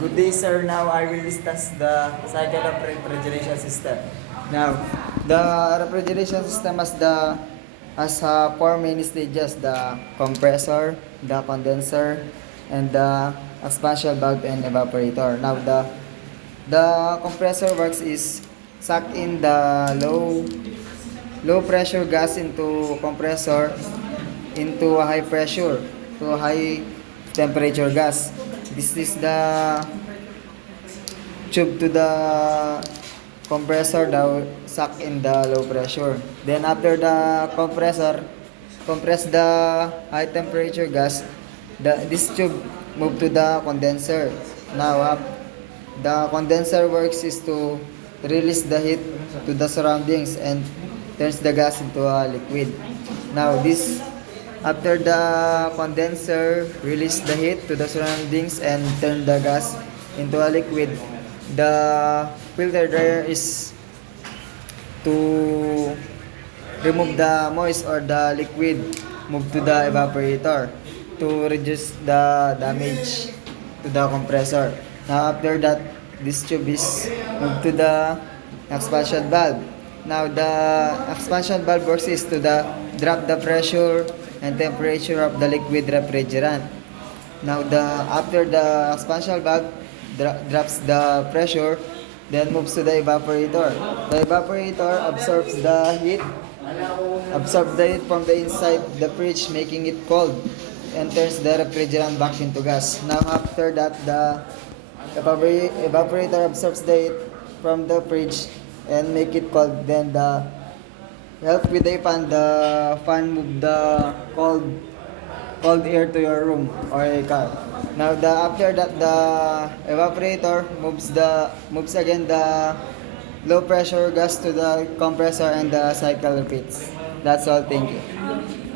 Good day, sir. Now I will discuss the cycle of refrigeration system. Now, the refrigeration system has four main stages: the compressor, the condenser, and the expansion valve and evaporator. Now, the compressor works is suck in the low pressure gas into compressor into a high pressure to high temperature gas. This is the tube to the compressor that suck in the low pressure. Then after the compressor compress the high temperature gas, this tube move to the condenser. Now the condenser works is to release the heat to the surroundings and turns the gas into a liquid. Now this after the condenser release the heat to the surroundings and turn the gas into a liquid, the filter dryer is to remove the moist or the liquid, move to the evaporator to reduce the damage to the compressor. Now after that, this tube is moved to the expansion valve. Now the expansion valve works is to drop the pressure and temperature of the liquid refrigerant. Now after the expansion valve drops the pressure, then moves to the evaporator. The evaporator absorbs the heat from the inside the fridge, making it cold, and turns the refrigerant back into gas. Now after that, the evaporator absorbs the heat from the fridge and make it cold. Then the help with the fan move the cold air to your room or a car. Now after that, the evaporator moves again the low pressure gas to the compressor and the cycle repeats. That's all. Thank you.